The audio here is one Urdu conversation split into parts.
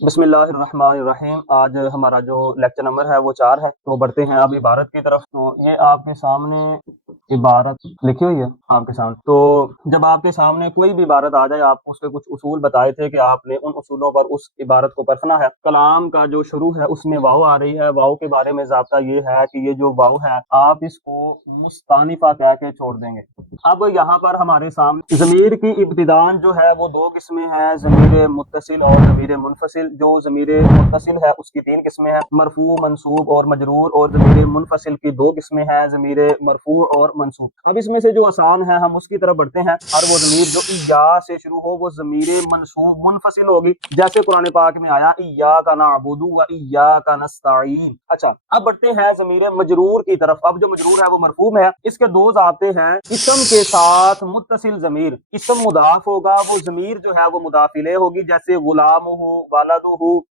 بسم اللہ الرحمن الرحیم۔ آج ہمارا جو لیکچر نمبر ہے وہ 4 ہے، تو بڑھتے ہیں اب عبارت کی طرف۔ تو یہ آپ کے سامنے عبارت لکھی ہوئی ہے آپ کے سامنے۔ تو جب آپ کے سامنے کوئی بھی عبارت آ جائے، آپ اس کے کچھ اصول بتائے تھے کہ آپ نے ان اصولوں پر اس عبارت کو پرکھنا ہے۔ کلام کا جو شروع ہے اس میں واو آ رہی ہے، واو کے بارے میں ضابطہ یہ ہے کہ یہ جو واو ہے آپ اس کو مستانفہ کہہ کے چھوڑ دیں گے۔ اب یہاں پر ہمارے سامنے ضمیر کی ابتدان جو ہے وہ 2 قسمیں ہیں، ضمیر متصل اور ضمیر منفصل۔ جو ضمیر متصل ہے اس کی 3 قسمیں ہیں، مرفوع، منصوب اور مجرور، اور ضمیر منفصل کی 2 قسمیں ہیں، ضمیر مرفوع اور منصوب۔ اب اس میں سے جو آسان ہے ہم اس کی طرف بڑھتے ہیں۔ اور وہ ضمیر جو ایا سے شروع ہو وہ ضمیر منصوب منفصل ہوگی، جیسے قرآن پاک میں آیا ایاک نعبد و ایاک نستعین۔ اچھا، اب بڑھتے ہیں ضمیر مجرور کی طرف۔ اب جو مجرور ہے وہ مرفوع ہے، اس کے 2 ضابطے ہیں۔ اسم کے ساتھ متصل ضمیر، اسم مضاف ہوگا، وہ ضمیر جو ہے وہ مضاف الیہ ہوگی، جیسے غلامہ، والدہ،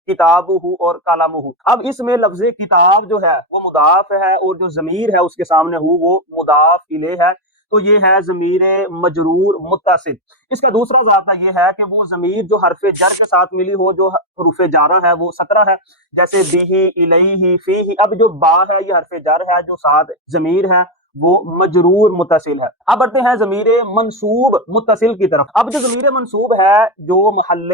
کتابہ اور قلمہ۔ اب اس میں لفظ کتاب جو ہے وہ مضاف ہے اور جو ضمیر ہے اس کے سامنے وہ مضاف الیہ ہے، تو یہ ہے ضمیر مجرور متصل۔ اس کا دوسرا ضابطہ یہ ہے کہ وہ ضمیر جو حرف جر کے ساتھ ملی ہو، جو حروف جارہ ہے وہ 17 ہے، جیسے بیہ، الیہ، فیہ۔ اب جو با ہے یہ حرف جر ہے، جو ساتھ ضمیر ہے وہ مجرور متصل ہے۔ اب بڑھتے ہیں ضمیر منصوب متصل کی طرف۔ اب جو ضمیر منصوب ہے جو محل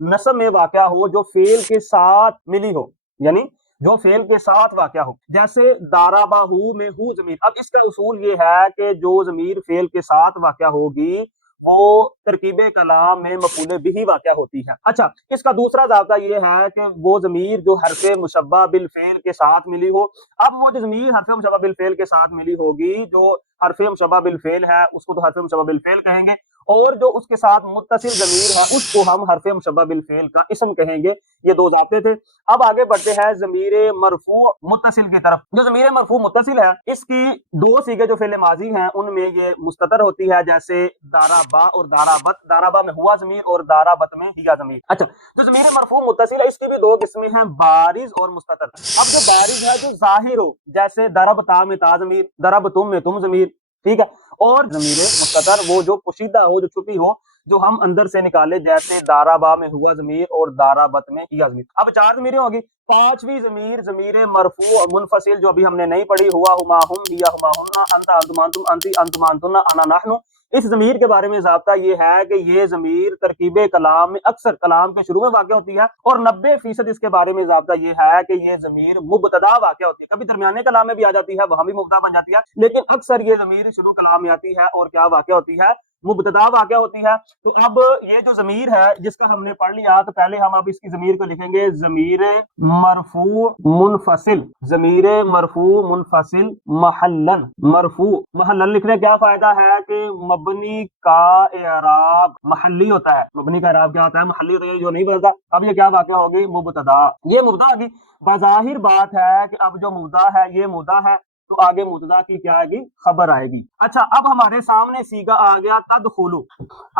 نصب میں واقع ہو، جو فعل کے ساتھ ملی ہو، یعنی جو فعل کے ساتھ واقع ہو، جیسے دارابہ میں ہو ضمیر۔ اب اس کا اصول یہ ہے کہ جو ضمیر فعل کے ساتھ واقع ہوگی وہ ترکیب کلام میں مفعول بہ واقع ہوتی ہے۔ اچھا، اس کا دوسرا ضابطہ یہ ہے کہ وہ ضمیر جو حرف مشبہ بالفعل کے ساتھ ملی ہو۔ اب وہ جو ضمیر حرف مشبہ بالفعل کے ساتھ ملی ہوگی، جو حرف مشبہ بالفعل ہے اس کو تو حرف مشبہ بالفعل کہیں گے، اور جو اس کے ساتھ متصل ضمیر ہے اس کو ہم حرف مشبہ بالفعل کا اسم کہیں گے۔ یہ 2 ضابطے تھے۔ اب آگے بڑھتے ہیں ضمیر مرفوع متصل کی طرف۔ جو ضمیر مرفوع متصل ہے اس کی 2 صیغے جو فعل ماضی ہیں ان میں یہ مستتر ہوتی ہے، جیسے دارابا اور دارابت۔ دارابا میں ہوا ضمیر اور دارابت میں ہیا ضمیر۔ اچھا، جو ضمیر مرفوع متصل ہے اس کی بھی 2 قسمیں ہیں، بارز اور مستتر۔ اب جو بارز ہے جو ظاہر ہو، جیسے ضربتا میں تا ضمیر، ضربتم میں تم ضمیر، ٹھیک ہے۔ اور ضمیر مستتر وہ جو پوشیدہ ہو، جو چھپی ہو، جو ہم اندر سے نکالے، جیسے دارابا میں ہوا ضمیر اور دارابت میں ہیا ضمیر۔ اب 4 ضمیریں ہوگی۔ 5ویں ضمیر ضمیر مرفوع منفصل جو ابھی ہم نے نہیں پڑھی، ہوا ہما ہم، ہیا ہما ہن، انت انتم انتم، انتی انتم انتن، انا نحن۔ اس ضمیر کے بارے میں ضابطہ یہ ہے کہ یہ ضمیر ترکیب کلام میں اکثر کلام کے شروع میں واقع ہوتی ہے، اور 90% اس کے بارے میں ضابطہ یہ ہے کہ یہ ضمیر مبتدا واقع ہوتی ہے۔ کبھی درمیانے کلام میں بھی آ جاتی ہے، وہاں بھی مبتدا بن جاتی ہے، لیکن اکثر یہ ضمیر شروع کلام میں آتی ہے اور کیا واقع ہوتی ہے؟ مبتدا واقع ہوتی ہے۔ تو اب یہ جو ضمیر ہے جس کا ہم نے پڑھ لیا، تو پہلے ہم اب اس کی ضمیر کو لکھیں گے ضمیر مرفوع منفصل۔ ضمیر مرفوع منفصل محلن۔ مرفوع محلن لکھنے کیا فائدہ ہے کہ مبنی کا اعراب محلی ہوتا ہے۔ مبنی کا اعراب کیا ہوتا ہے؟ محلی ہوتا ہے، جو نہیں بدلتا۔ اب یہ کیا واقع ہوگی؟ مبتدا۔ یہ مبتدا ہوگی۔ بظاہر بات ہے کہ اب جو مبتدا ہے یہ مبتدا ہے، تو آگے مبتدا کی کیا آئے گی؟ خبر آئے گی۔ اچھا، اب ہمارے سامنے صیغہ آ گیا تدخلو۔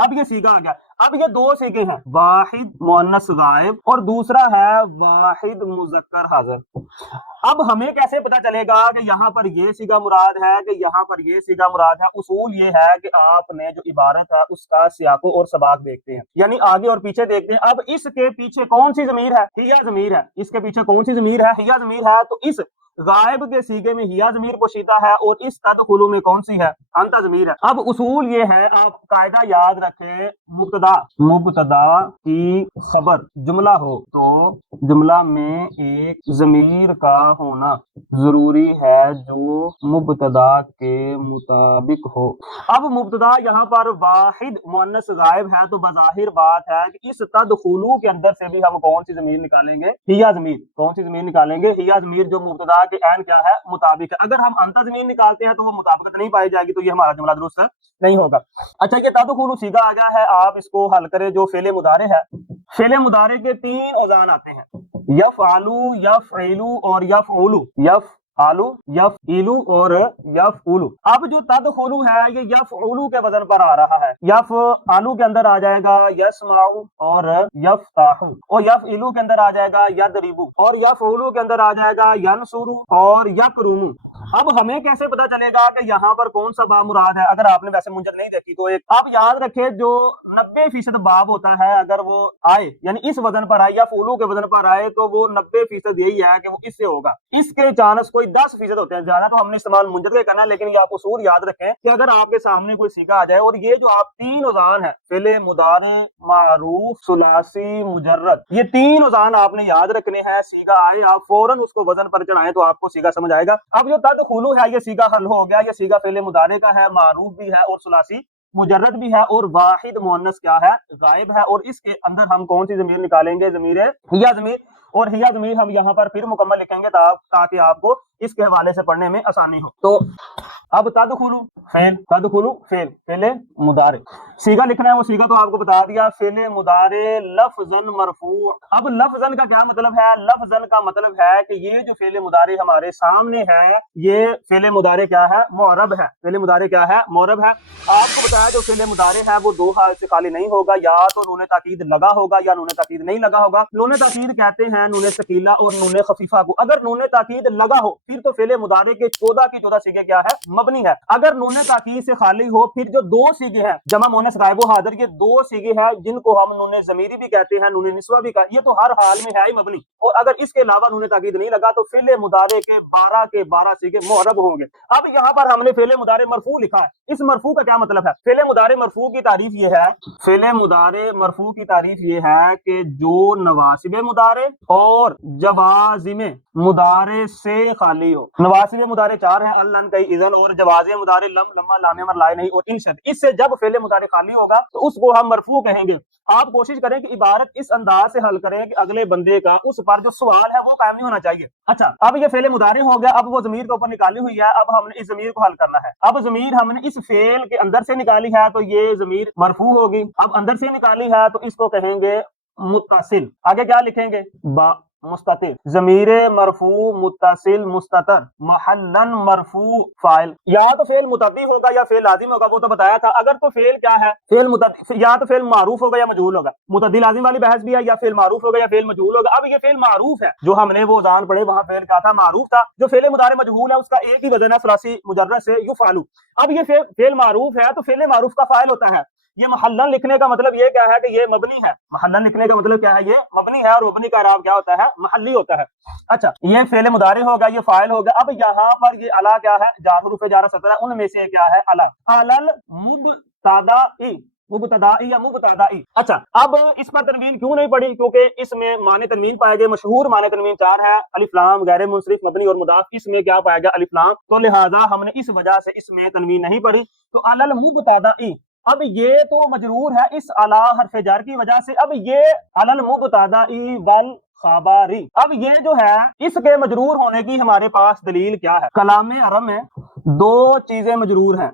اب یہ صیغہ آ گیا۔ اب یہ 2 صیغے ہیں، واحد مؤنث غائب اور دوسرا ہے واحد مذکر حاضر۔ اب ہمیں کیسے پتا چلے گا کہ یہاں پر یہ صیغہ مراد ہے کہ یہاں پر یہ صیغہ مراد ہے؟ اصول یہ ہے کہ آپ نے جو عبارت ہے اس کا سیاق اور سباق دیکھتے ہیں، یعنی آگے اور پیچھے دیکھتے ہیں۔ اب اس کے پیچھے کون سی ضمیر ہے؟ ہیا ضمیر ہے۔ اس کے پیچھے کون سی ضمیر ہے؟ ہیا ضمیر ہے۔ تو اس غائب کے صیغے میں ہیا ضمیر پوشیدہ ہے، اور اس تدخلو میں کون سی ہے؟ انت ضمیر ہے۔ اب اصول یہ ہے، آپ قاعدہ یاد رکھیں، مبتدا کی خبر جملہ ہو تو جملہ میں ایک ضمیر کا ہونا ضروری ہے جو مبتدا کے مطابق ہو۔ اب مبتدا یہاں پر واحد مؤنث غائب ہے، تو بظاہر بات ہے کہ اس تدخلو کے اندر سے بھی ہم کون سی ضمیر نکالیں گے؟ ہیا ضمیر۔ کون سی ضمیر نکالیں گے؟ ہیا ضمیر، جو مبتدا کے عین کیا ہے؟ مطابق ہے۔ اگر ہم انت ضمیر نکالتے ہیں تو وہ مطابقت نہیں پائی جائے گی، تو یہ ہمارا جملہ درست نہیں ہوگا۔ اچھا، یہ تدخلو صیغہ آ گیا ہے، آپ اس کو حل کریں۔ جو فعل مضارع ہے، فعل مضارع کے 3 اوزان آتے ہیں، یفعلو، یفعلو اور یفعلو۔ یفعلو، یفعلو اور یفعلو۔ اب جو تدخلو ہے یہ یفعلو کے وزن پر آ رہا ہے۔ یفعلو کے اندر آ جائے گا یسمعو اور یفتحو، اور یفعلو کے اندر آ جائے گا یضربو، اور یفعلو کے اندر آ جائے گا ینصرو اور یکرمو۔ اب ہمیں کیسے پتا چلے گا کہ یہاں پر کون سا باب مراد ہے؟ اگر آپ نے ویسے منجر نہیں دیکھی تو ایک آپ یاد رکھے جو 90% باب ہوتا ہے اگر وہ آئے یعنی اس وزن پر آئے یا فولو کے وزن پر آئے تو وہ 90% یہی ہے کہ وہ اس سے ہوگا، اس کے چانس کوئی 10% ہوتے ہیں، زیادہ تو ہم نے استعمال منجر کے کرنا، لیکن یہ آپ اصول یاد رکھیں کہ اگر آپ کے سامنے کوئی سیگا آ جائے اور یہ جو آپ 3 اوزان ہے فعل مضارع معروف ثلاثی مجرد، یہ 3 اوزان آپ نے یاد رکھنے ہیں، سیگا آئے آپ فوراً اس کو وزن پر چڑھائیں تو آپ کو سیگا سمجھ آئے گا۔ اب جو تدخلو ہے یہ سیگا حل ہو گیا، یہ سیگا فعل مضارع کا ہے، معروف بھی ہے اور ثلاثی مجرد بھی ہے اور واحد مؤنث کیا ہے؟ غائب ہے، اور اس کے اندر ہم کون سی ضمیر نکالیں گے؟ ضمیر ہیا ضمیر، اور ہیا ضمیر ہم یہاں پر پھر مکمل لکھیں گے تاکہ آپ کو اس کے حوالے سے پڑھنے میں آسانی ہو۔ تو اب تدخلو فعل فعل مضارع، سیگا لکھنا ہے، وہ سیگا تو آپ کو بتا دیا، فعل مضارع لفظاً مرفوع۔ اب لفظاً کا کیا مطلب ہے؟ لفظاً کا مطلب ہے کہ یہ جو فعل مضارع ہمارے سامنے ہے یہ فعل مضارع کیا ہے؟ معرب ہے۔ فعل مضارع کیا ہے؟ معرب ہے۔ آپ کو بتایا جو فعل مضارع ہے وہ 2 حال سے خالی نہیں ہوگا، یا تو نون تاکید لگا ہوگا یا نون تاکید نہیں لگا ہوگا۔ نون تاکید کہتے ہیں نون ثقیلہ اور نون خفیفہ کو، اگر نون تاکید لگا ہو پھر تو فعل مضارع کے 14 کی 14 سیگے کیا ہے؟ مبنی ہے۔ اگر نون تاکید سے خالی ہو پھر جو 2 سیگے ہیں جمع مؤنث غائب و حاضر، یہ 2 سیگے ہیں جن کو ہم نون ضمیری بھی کہتے ہیں، نون نسوہ بھی کہتے ہیں، یہ تو ہر حال میں ہے ہی مبنی، اور اگر اس کے علاوہ نون تاکید نہیں لگا تو فعل مضارع کے 12 کے 12 سیگے معرب ہوں گے۔ اب یہاں پر ہم نے فعل مضارع مرفوع لکھا ہے، اس مرفوع کا کیا مطلب ہے؟ فعل مضارع مرفوع کی تعریف یہ ہے، فعل مضارع مرفوع کی تعریف یہ ہے کہ جو نواصب مضارع اور جوازم مضارع سے خالی ہو۔ نواصب مضارع 4 ہیں، الن کئی اذن، اور جوازم مضارع لم لما لام امر لائے نہیں اور انشد، اس سے جب فعل مضارع خالی ہوگا تو اس کو ہم مرفوع کہیں گے۔ آپ کوشش کریں کہ عبارت اس انداز سے حل کریں کہ اگلے بندے کا اس پر جو سوال ہے وہ قائم نہیں ہونا چاہیے۔ اچھا اب یہ فعل مضارع ہو گیا، اب وہ ضمیر کے اوپر نکالی ہوئی ہے، اب ہم نے اس ضمیر کو حل کرنا ہے۔ اب ضمیر ہم نے اس فعل کے اندر سے نکالی ہے تو یہ ضمیر مرفوع ہوگی، اب اندر سے نکالی ہے تو اس کو کہیں گے متصل۔ آگے کیا لکھیں گے؟ با مستتر، ضمیر مرفوع متصل مستتر، محلن مرفوع فاعل، یا تو فعل متعدی ہوگا یا فعل لازم ہوگا، وہ تو بتایا تھا۔ اگر تو فعل کیا ہے؟ فعل متعدی، یا تو فعل معروف ہوگا یا مجہول ہوگا، متعدی لازم والی بحث بھی ہے، یا فعل معروف ہوگا یا فعل مجہول ہوگا۔ اب یہ فعل معروف ہے، جو ہم نے وہ زان پڑھے وہاں فعل کیا تھا؟ معروف تھا۔ جو فعل مضارع مجہول ہے اس کا ایک ہی وزن ہے ثلاثی مجرد سے یفعل۔ اب یہ فعل معروف ہے تو فعل معروف کا فاعل ہوتا ہے، یہ محلن لکھنے کا مطلب یہ کیا ہے کہ یہ مبنی ہے، محلن لکھنے کا مطلب کیا ہے؟ یہ مبنی ہے، اور مبنی کا اعراب کیا ہوتا ہے؟ محلی ہوتا ہے۔ اچھا یہ فعل مضارع ہوگا، یہ فاعل ہوگا۔ اب یہاں پر یہ الا کیا ہے؟ جار حروف جار 17، ان میں سے کیا ہے؟ الا، علل مبتدائی، مبتدائی یا مبتدائی۔ اچھا اب اس پر تنوین کیوں نہیں پڑی؟ کیونکہ اس میں معنی تنوین پائے گئے، مشہور معنی تنوین 4 ہے، الف لام، غیر منصرف، مبنی اور مضاف، اس میں کیا پایا گیا؟ الف لام، تو لہذا ہم نے اس وجہ سے اس میں تنوین نہیں پڑی۔ تو علل مبتدائی، اب یہ تو مجرور ہے اس الا حرف جر کی وجہ سے، اب یہ علل مبتدائی ول خبری، اب یہ جو ہے اس کے مجرور ہونے کی ہمارے پاس دلیل کیا ہے؟ کلام عرب میں 2 چیزیں مجرور ہیں،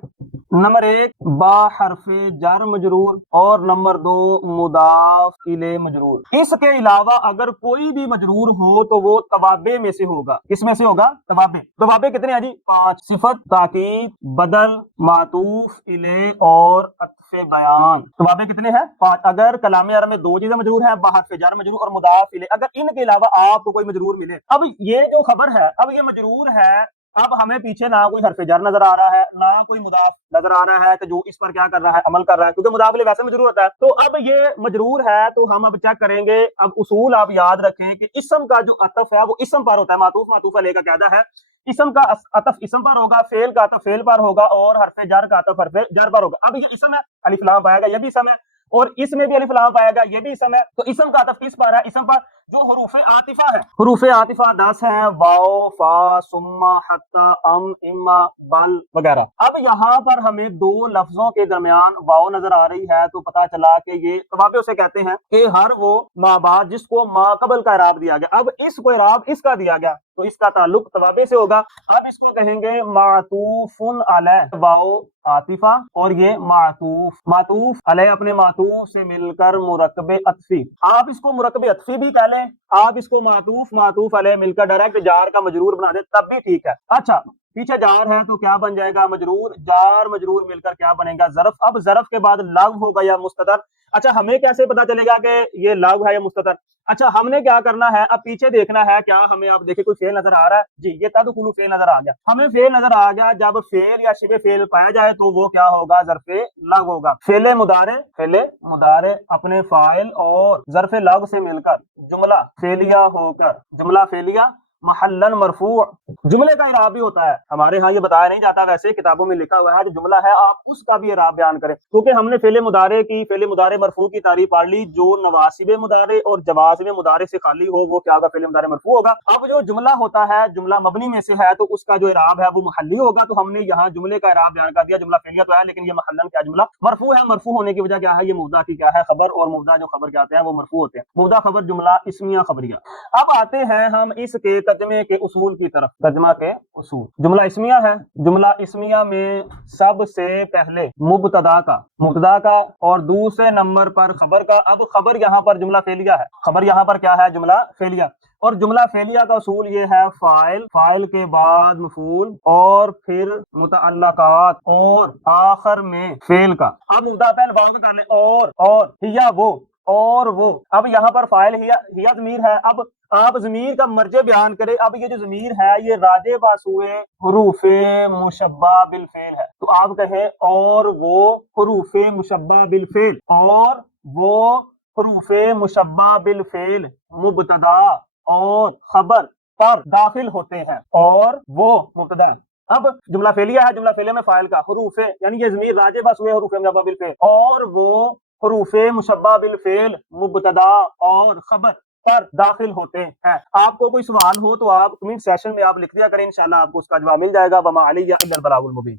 نمبر 1 با حرف جر مجرور، اور نمبر 2 مضاف الیہ مجرور۔ اس کے علاوہ اگر کوئی بھی مجرور ہو تو وہ توابع میں سے ہوگا۔ کس میں سے ہوگا؟ توابع۔ توابع کتنے ہیں جی؟ 5، صفت، تاکید، بدل، معطوف الیہ اور عطف بیان۔ توابع کتنے ہیں؟ 5۔ اگر کلام عرب میں 2 چیزیں مجرور ہیں، با حرف جر مجرور اور مضاف الیہ، اگر ان کے علاوہ آپ کو کوئی مجرور ملے، اب یہ جو خبر ہے، اب یہ مجرور ہے، اب ہمیں پیچھے نہ کوئی حرف جر نظر آ رہا ہے نہ کوئی مضاف نظر آ رہا ہے کہ جو اس پر کیا کر رہا ہے؟ عمل کر رہا ہے، کیونکہ مضاف الیہ ویسے مجرور ہوتا ہے۔ تو اب یہ مجرور ہے تو ہم اب چیک کریں گے۔ اب اصول آپ یاد رکھیں کہ اسم کا جو عطف ہے وہ اسم پر ہوتا ہے، معطوف معطوف علیہ کا قاعدہ ہے، اسم کا عطف اسم پر ہوگا، فعل کا عطف فعل پر ہوگا، اور حرف جر کا عطف حرف جر پر ہوگا۔ اب یہ اسم ہے، الف لام پائے گا، یہ بھی اسم ہے، اور اس میں بھی الف لام پائے گا، یہ بھی اسم ہے۔ تو اسم کا عطف کس پر ہے؟ اسم پر جو حروف عاطفہ ہے، حروف عاطفہ 10 ہیں، واو، فا، ثم، حتی، اما، بل وغیرہ۔ اب یہاں پر ہمیں 2 لفظوں کے درمیان واو نظر آ رہی ہے تو پتا چلا کہ یہ توابع سے کہتے ہیں کہ ہر وہ ما بعد جس کو ما قبل کا اعراب دیا گیا، اب اس کو اعراب اس کا دیا گیا تو اس کا تعلق توابع سے ہوگا۔ اب اس کو کہیں گے معطوف علیہ، واو عاطفہ اور یہ معطوف، معطوف علیہ اپنے معطوف سے مل کر مرکب عطفی، آپ اس کو مرکب عطفی بھی کہہ لیں، آپ اس کو معطوف علیہ مل کر ڈائریکٹ جار کا مجرور بنا دیں تب بھی ٹھیک ہے۔ اچھا پیچھے جار ہے تو کیا بن جائے گا مجرور، جار مجرور مل کر کیا بنے گا ظرف. اب ظرف کے بعد لغو ہوگا یا مستتر. اچھا ہمیں کیسے پتا چلے گا کہ یہ لغو ہے یا مستتر؟ اچھا ہم نے کیا کرنا ہے، اب پیچھے دیکھنا ہے کیا ہمیں. اب دیکھیں کوئی فعل نظر آ رہا ہے جی، یہ تدخلوا فعل نظر آ گیا، ہمیں فعل نظر آ گیا. جب فعل یا شبہ فعل پایا جائے تو وہ کیا ہوگا، ظرف لغو ہوگا. فعل مضارع اپنے فاعل اور ظرف لغو سے مل کر جملہ فعلیہ ہو کر، جملہ فعلیہ محلن مرفوع. جملے کا اعراب بھی ہوتا ہے ہمارے ہاں، یہ بتایا نہیں جاتا، ویسے کتابوں میں لکھا ہوا ہے جو جملہ ہے آپ اس کا بھی اعراب بیان کریں، کیونکہ ہم نے فعل مضارع مرفوع کی تعریف پڑھ لی. جو نواسب مضارع اور جوازم مضارع سے خالی ہو وہ کیا ہوگا، فعل مضارع مرفوع ہوگا. اب جو جملہ ہوتا ہے، جملہ مبنی میں سے ہے تو اس کا جو اعراب ہے وہ محلی ہوگا. تو ہم نے یہاں جملے کا اعراب بیان کر دیا. جملہ فعلیہ تو ہے لیکن یہ محلن کیا جملہ مرفوع ہے. مرفوع ہونے کی وجہ کیا ہے، یہ مبتدا کی کیا ہے خبر، اور مبتدا جو خبر کہتے ہیں وہ مرفوع ہوتے ہیں. مبتدا خبر جملہ اسمیہ خبریہ. اب آتے ہیں ہم اس کے ترجمے کے اصول کی طرف. ترجمہ کے اصول، جملہ اسمیہ ہے. جملہ اسمیہ میں سب سے پہلے مبتدا کا اور دوسرے نمبر پر خبر کا. اب خبر یہاں پر جملہ فعلیہ ہے، خبر یہاں پر کیا ہے، جملہ فعلیہ. اور جملہ فعلیہ کا اصول یہ ہے فاعل کے بعد مفعول اور پھر متعلقات اور آخر میں فعل کا. اب مبتدا پہلے فاعل کا کر لیں، اور ہیا وہ. اب یہاں پر فاعل ہیا ضمیر ہے. اب آپ ضمیر کا مرجع بیان کریں. اب یہ جو ضمیر ہے یہ راجع باسوئے حروف مشبہ بالفعل ہے. تو آپ کہیں اور وہ حروف مشبہ بالفعل، اور وہ حروف مشبہ بالفعل مبتدا اور خبر پر داخل ہوتے ہیں، اور وہ مبتدا. اب جملہ فعلیہ ہے، جملہ فعلیہ میں فاعل کا حروف یعنی یہ ضمیر راجع باسوئے حروف مشبہ بالفعل، اور وہ حروف مشبہ بالفعل مبتدا اور خبر پر داخل ہوتے ہیں. آپ کو کوئی سوال ہو تو آپ کمنٹ سیشن میں آپ لکھ دیا کریں، انشاءاللہ آپ کو اس کا جواب مل جائے گا. وما علیہ الا البلاغ المبین.